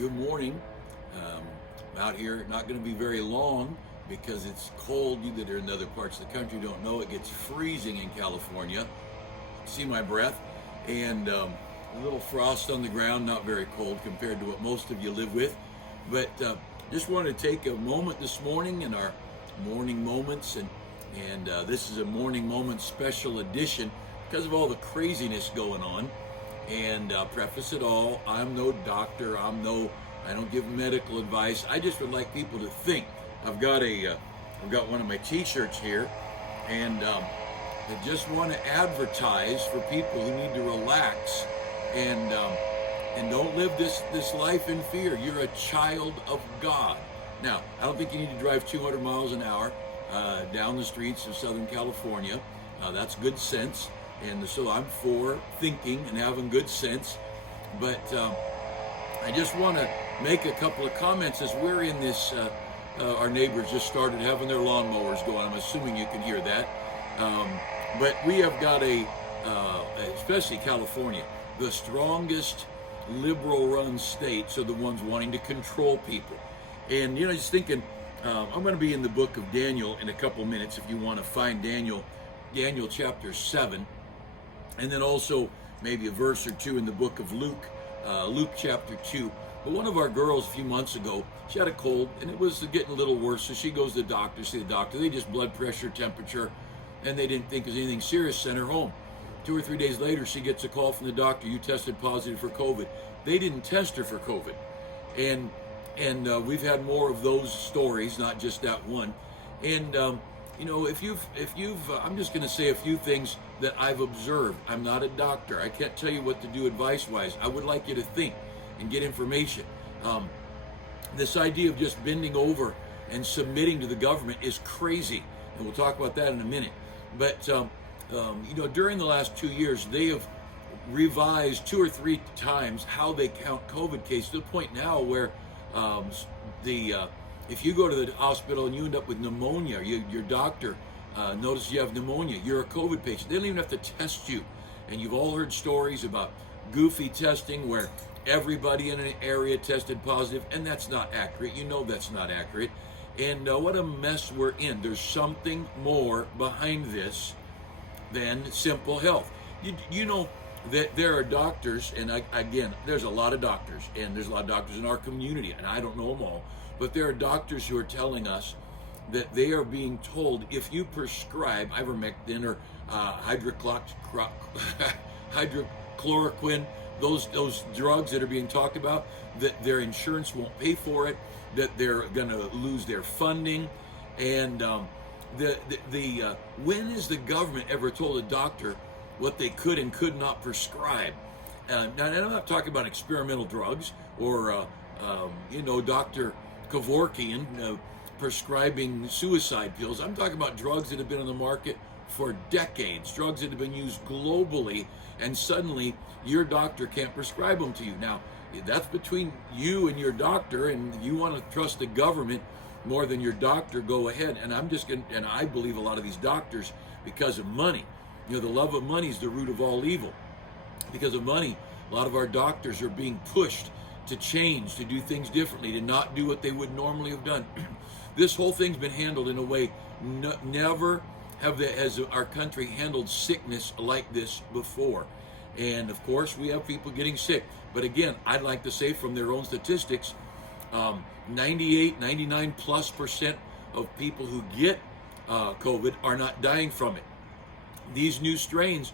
Good morning. I'm out here, not going to be very long because it's cold. You that are in other parts of the country don't know it gets freezing in California. See my breath, and a little frost on the ground, not very cold compared to what most of you live with. But just wanted to take a moment this morning in our morning moments, and this is a morning moment special edition because of all the craziness going on. And preface it all, I'm no doctor, I don't give medical advice. I just would like people to think. I've got one of my t-shirts here, and I just want to advertise for people who need to relax and don't live this life in fear. You're a child of God. Now, I don't think you need to drive 200 miles an hour down the streets of Southern California. That's good sense. And so I'm for thinking and having good sense. But I just want to make a couple of comments as we're in this. Our neighbors just started having their lawnmowers going. I'm assuming you can hear that. But we have got especially California, the strongest liberal-run states are the ones wanting to control people. And, just thinking, I'm going to be in the book of Daniel in a couple minutes if you want to find Daniel chapter 7. And then also maybe a verse or two in the book of Luke chapter 2. But one of our girls a few months ago, she had a cold and it was getting a little worse. So she goes to the doctor, see the doctor. They just blood pressure, temperature, and they didn't think it was anything serious, sent her home. 2 or 3 days later, she gets a call from the doctor, you tested positive for COVID. They didn't test her for COVID. And we've had more of those stories, not just that one. And if you've, I'm just going to say a few things that I've observed. I'm not a doctor. I can't tell you what to do advice-wise. I would like you to think and get information. This idea of just bending over and submitting to the government is crazy, and we'll talk about that in a minute. But during the last 2 years, they have revised 2 or 3 times how they count COVID cases to the point now where if you go to the hospital and you end up with pneumonia, your doctor notices you have pneumonia, you're a COVID patient. They don't even have to test you. And you've all heard stories about goofy testing where everybody in an area tested positive, and that's not accurate. You know that's not accurate. And what a mess we're in. There's something more behind this than simple health. You know that there are doctors, and again, there's a lot of doctors, and there's a lot of doctors in our community, and I don't know them all, but there are doctors who are telling us that they are being told if you prescribe ivermectin or hydrochloroquine, those drugs that are being talked about, that their insurance won't pay for it, that they're going to lose their funding. And when has the government ever told a doctor what they could and could not prescribe? Now, I'm not talking about experimental drugs or Dr. Kevorkian prescribing suicide pills. I'm talking about drugs that have been on the market for decades, drugs that have been used globally, and suddenly your doctor can't prescribe them to you. Now, that's between you and your doctor, and you want to trust the government more than your doctor, go ahead. And I believe a lot of these doctors, because of money, the love of money is the root of all evil. Because of money, a lot of our doctors are being pushed to change, to do things differently, to not do what they would normally have done. This whole thing's been handled in a way never has our country handled sickness like this before. And of course, we have people getting sick. But again, I'd like to say from their own statistics, 99+ % of people who get COVID are not dying from it. These new strains,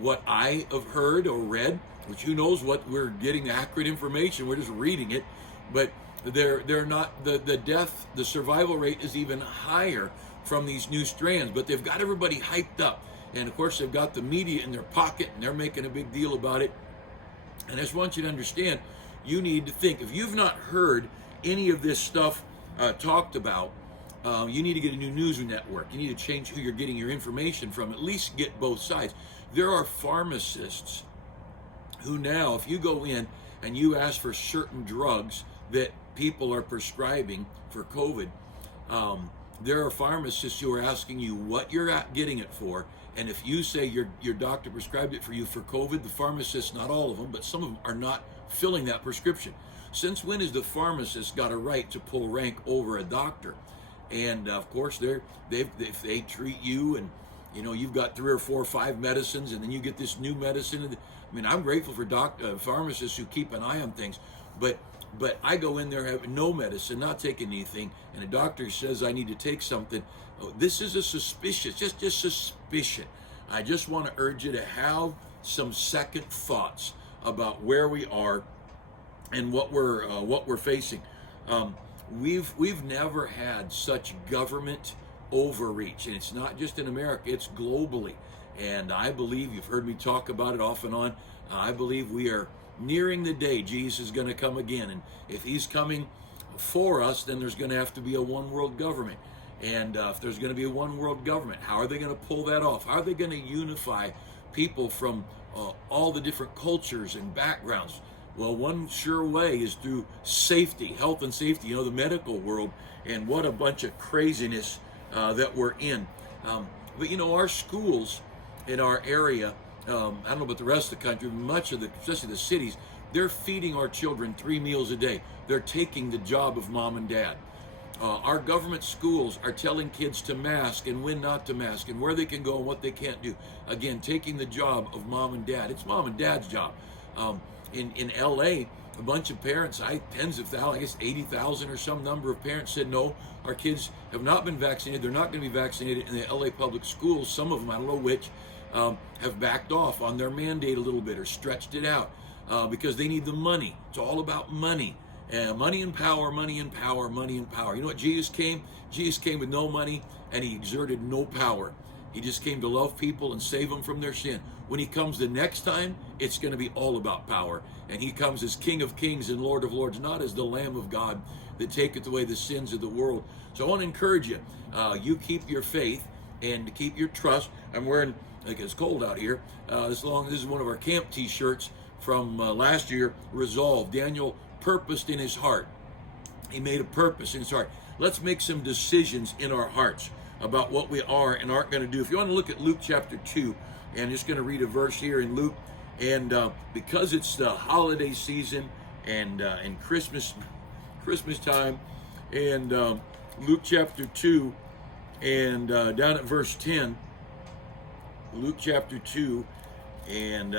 what I have heard or read, which who knows what we're getting accurate information, we're just reading it, but they're not, the survival rate is even higher from these new strands, but they've got everybody hyped up. And of course, they've got the media in their pocket and they're making a big deal about it. And I just want you to understand, you need to think. If you've not heard any of this stuff talked about, you need to get a new news network. You need to change who you're getting your information from, at least get both sides. There are pharmacists who now, if you go in and you ask for certain drugs that people are prescribing for COVID, there are pharmacists who are asking you what you're getting it for, and if you say your doctor prescribed it for you for COVID, the pharmacists, not all of them, but some of them are not filling that prescription. Since when has the pharmacist got a right to pull rank over a doctor? And of course, if they treat you, and you've got 3 or 4 or 5 medicines, and then you get this new medicine. I mean, I'm grateful for pharmacists who keep an eye on things, but I go in there having no medicine, not taking anything, and a doctor says I need to take something. Oh, this is a suspicious, just suspicion. I just want to urge you to have some second thoughts about where we are and what we're facing. We've never had such government overreach, and it's not just in America, it's globally. And I believe, you've heard me talk about it off and on, I believe we are nearing the day Jesus is going to come again. And if he's coming for us, then there's going to have to be a one world government. And if there's going to be a one world government, how are they going to pull that off? How are they going to unify people from all the different cultures and backgrounds? Well, one sure way is through safety, health and safety, the medical world, and what a bunch of craziness that we're in. But our schools in our area, I don't know about the rest of the country, especially the cities, they're feeding our children 3 meals a day. They're taking the job of mom and dad. Our government schools are telling kids to mask and when not to mask and where they can go and what they can't do. Again, taking the job of mom and dad. It's mom and dad's job. In LA, a bunch of parents, tens of thousands, I guess 80,000 or some number of parents said, no, our kids have not been vaccinated. They're not going to be vaccinated in the LA public schools. Some of them, I don't know which, have backed off on their mandate a little bit or stretched it out because they need the money. It's all about money. Money and power, money and power, money and power. You know what Jesus came? Jesus came with no money and he exerted no power. He just came to love people and save them from their sin. When he comes the next time, it's going to be all about power. And he comes as King of Kings and Lord of Lords, not as the Lamb of God that taketh away the sins of the world. So I want to encourage you. You keep your faith and keep your trust. I'm wearing, like it's cold out here. This is one of our camp t-shirts from last year, Resolve. Daniel purposed in his heart. He made a purpose in his heart. Let's make some decisions in our hearts about what we are and aren't going to do. If you want to look at Luke chapter 2, and I'm just going to read a verse here in Luke, and because it's the holiday season and Christmas time, and Luke chapter 2, and down at verse 10, Luke chapter 2, and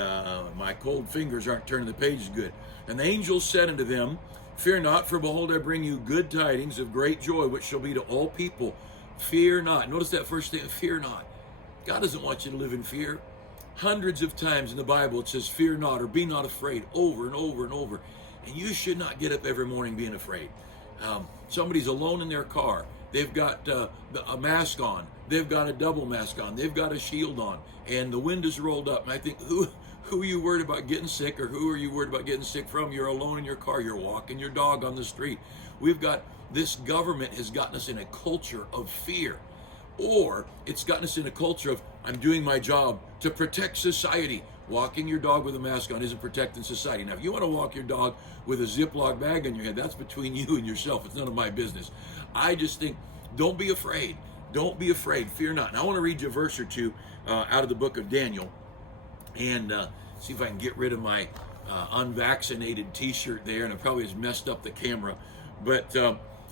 my cold fingers aren't turning the pages good. And the angel said unto them, Fear not, for behold, I bring you good tidings of great joy, which shall be to all people. Fear not. Notice that first thing, fear not. God doesn't want you to live in fear. Hundreds of times in the Bible it says, fear not, or be not afraid, over and over and over. And you should not get up every morning being afraid. Somebody's alone in their car. They've got a mask on. They've got a double mask on. They've got a shield on. And the wind is rolled up. And I think, who are you worried about getting sick, or who are you worried about getting sick from? You're alone in your car. You're walking your dog on the street. This government has gotten us in a culture of fear. Or it's gotten us in a culture of, I'm doing my job to protect society. Walking your dog with a mask on isn't protecting society. Now, if you want to walk your dog with a Ziploc bag on your head, that's between you and yourself. It's none of my business. I just think, don't be afraid. Don't be afraid. Fear not. And I want to read you a verse or two out of the book of Daniel, and see if I can get rid of my unvaccinated t-shirt there, and it probably has messed up the camera. But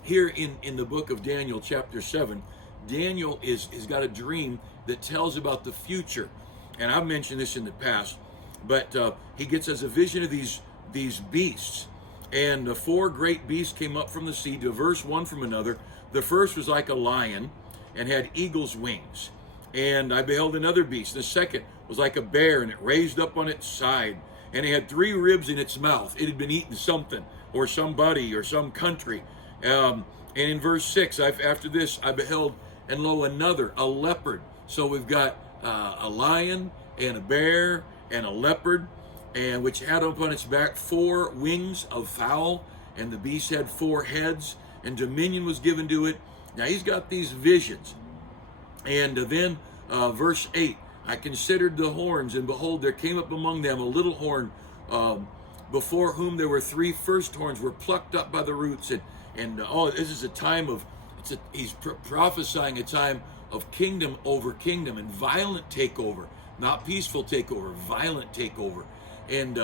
here in the book of Daniel, chapter 7, Daniel has got a dream that tells about the future. And I've mentioned this in the past, but he gets as a vision of these beasts. And the 4 great beasts came up from the sea, diverse one from another. The first was like a lion and had eagle's wings. And I beheld another beast. The second was like a bear, and it raised up on its side. And it had 3 ribs in its mouth. It had been eating something, or somebody, or some country. And in verse 6, after this, I beheld, and lo, another, a leopard. So we've got a lion, and a bear, and a leopard, and which had upon its back 4 wings of fowl, and the beast had 4 heads, and dominion was given to it. Now he's got these visions. And then verse 8, I considered the horns, and behold, there came up among them a little horn, before whom there were 3 first horns were plucked up by the roots. And this is a time of, he's prophesying a time of kingdom over kingdom and violent takeover, not peaceful takeover, violent takeover. And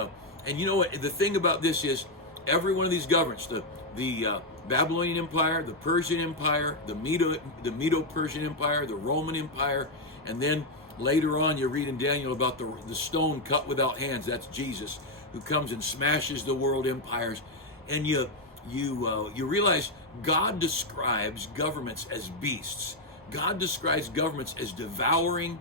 you know what, the thing about this is, every one of these governments, the Babylonian Empire, the Persian Empire, the Medo-Persian Empire, the Roman Empire, and then later on you read in Daniel about the stone cut without hands. That's Jesus, who comes and smashes the world empires. And you realize God describes governments as beasts. God describes governments as devouring,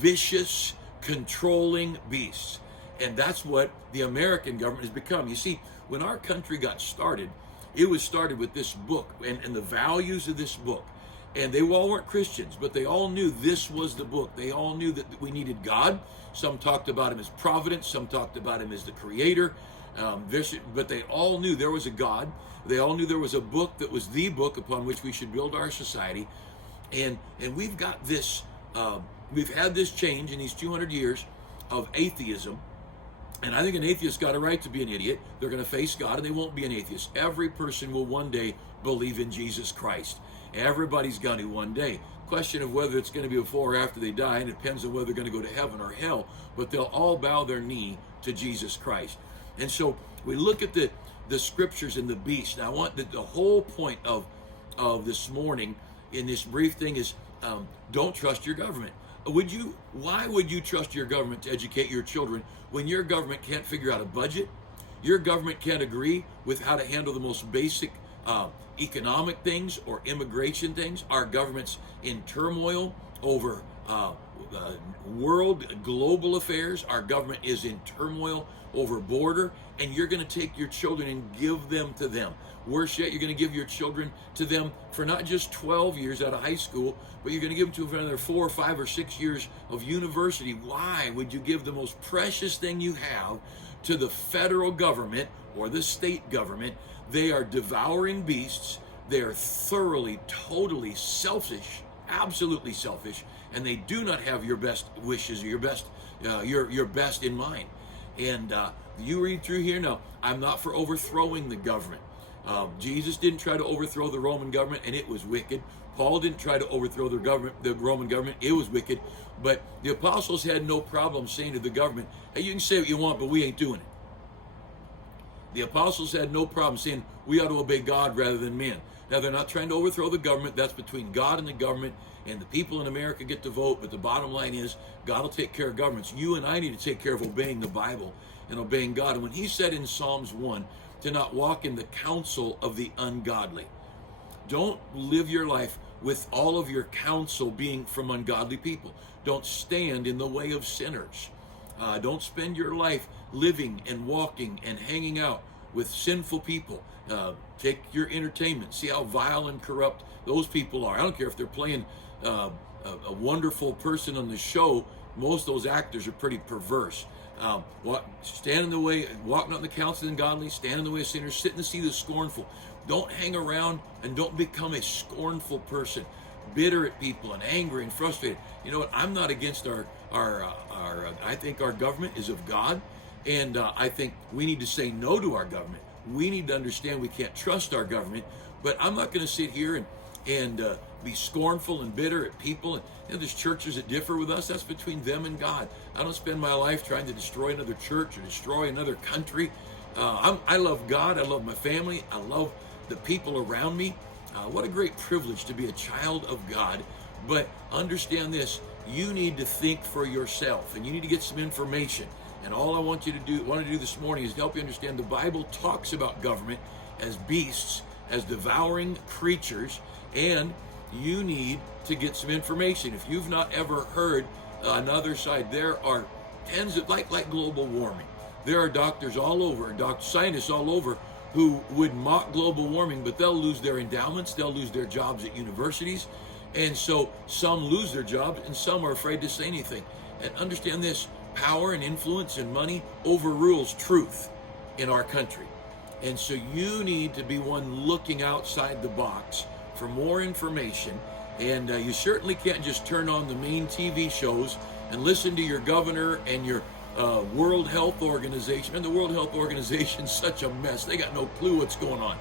vicious, controlling beasts. And that's what the American government has become. You see, when our country got started, it was started with this book and the values of this book. And they all weren't Christians, but they all knew this was the book. They all knew that we needed God. Some talked about him as providence. Some talked about him as the creator. But they all knew there was a God. They all knew there was a book that was the book upon which we should build our society. And we've got this, we've had this change in these 200 years of atheism. And I think an atheist got a right to be an idiot. They're going to face God and they won't be an atheist. Every person will one day believe in Jesus Christ. Everybody's going to one day. Question of whether it's going to be before or after they die, and it depends on whether they're going to go to heaven or hell, but they'll all bow their knee to Jesus Christ. And so we look at the scriptures and the beast. Now I want the whole point of this morning in this brief thing is don't trust your government. Why would you trust your government to educate your children when your government can't figure out a budget? Your government can't agree with how to handle the most basic economic things or immigration things. Our government's in turmoil over global affairs. Our government is in turmoil over border, and you're going to take your children and give them to them. Worse yet, you're going to give your children to them for not just 12 years out of high school, but you're going to give them to them for another 4 or 5 or 6 years of university. Why would you give the most precious thing you have to the federal government or the state government? They are devouring beasts. They are thoroughly, totally selfish, absolutely selfish, and they do not have your best wishes or your best in mind. And you read through here now. I'm not for overthrowing the government. Jesus didn't try to overthrow the Roman government, and it was wicked. Paul didn't try to overthrow the Roman government. It was wicked. But the apostles had no problem saying to the government, hey, you can say what you want, but we ain't doing it. The apostles had no problem saying we ought to obey God rather than men. Now, they're not trying to overthrow the government. That's between God and the government, and the people in America get to vote. But the bottom line is God will take care of governments. You and I need to take care of obeying the Bible and obeying God. And when he said in Psalms 1 to not walk in the counsel of the ungodly, don't live your life with all of your counsel being from ungodly people. Don't stand in the way of sinners. Don't spend your life living and walking and hanging out with sinful people. Take your entertainment. See how vile and corrupt those people are. I don't care if they're playing a wonderful person on the show. Most of those actors are pretty perverse. Stand in the way, walk not in the counsel of the ungodly, stand in the way of sinners, sit in the seat of the scornful. Don't hang around and don't become a scornful person, bitter at people and angry and frustrated. You know what? I'm not against I think our government is of God, and I think we need to say no to our government. We need to understand we can't trust our government, but I'm not going to sit here and be scornful and bitter at people. And there's churches that differ with us. That's between them and God. I don't spend my life trying to destroy another church or destroy another country. I love God. I love my family. I love the people around me. What a great privilege to be a child of God. But understand this, you need to think for yourself, and you need to get some information. And all I want to do this morning is help you understand the Bible talks about government as beasts, as devouring creatures, and you need to get some information. If you've not ever heard another side, there are tens of, like global warming. There are doctors all over, scientists all over who would mock global warming, but they'll lose their endowments, they'll lose their jobs at universities, and so some lose their jobs and some are afraid to say anything. And understand this, power and influence and money overrules truth in our country. And so you need to be one looking outside the box for more information. And you certainly can't just turn on the main TV shows and listen to your governor and your World Health Organization. And the World Health Organization is such a mess. They got no clue what's going on.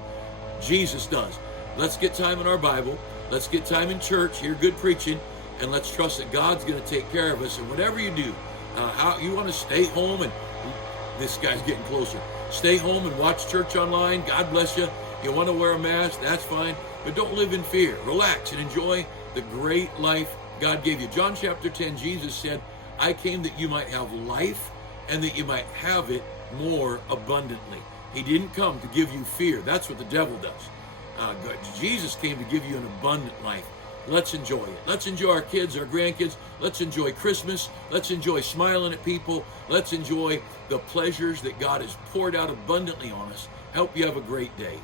Jesus does. Let's get time in our Bible. Let's get time in church, hear good preaching, and let's trust that God's going to take care of us. And whatever you do, how you want to stay home, and this guy's getting closer. Stay home and watch church online. God bless you. You want to wear a mask, that's fine. But don't live in fear. Relax and enjoy the great life God gave you. John chapter 10, Jesus said, I came that you might have life and that you might have it more abundantly. He didn't come to give you fear. That's what the devil does. Jesus came to give you an abundant life. Let's enjoy it. Let's enjoy our kids, our grandkids. Let's enjoy Christmas. Let's enjoy smiling at people. Let's enjoy the pleasures that God has poured out abundantly on us. Help you have a great day.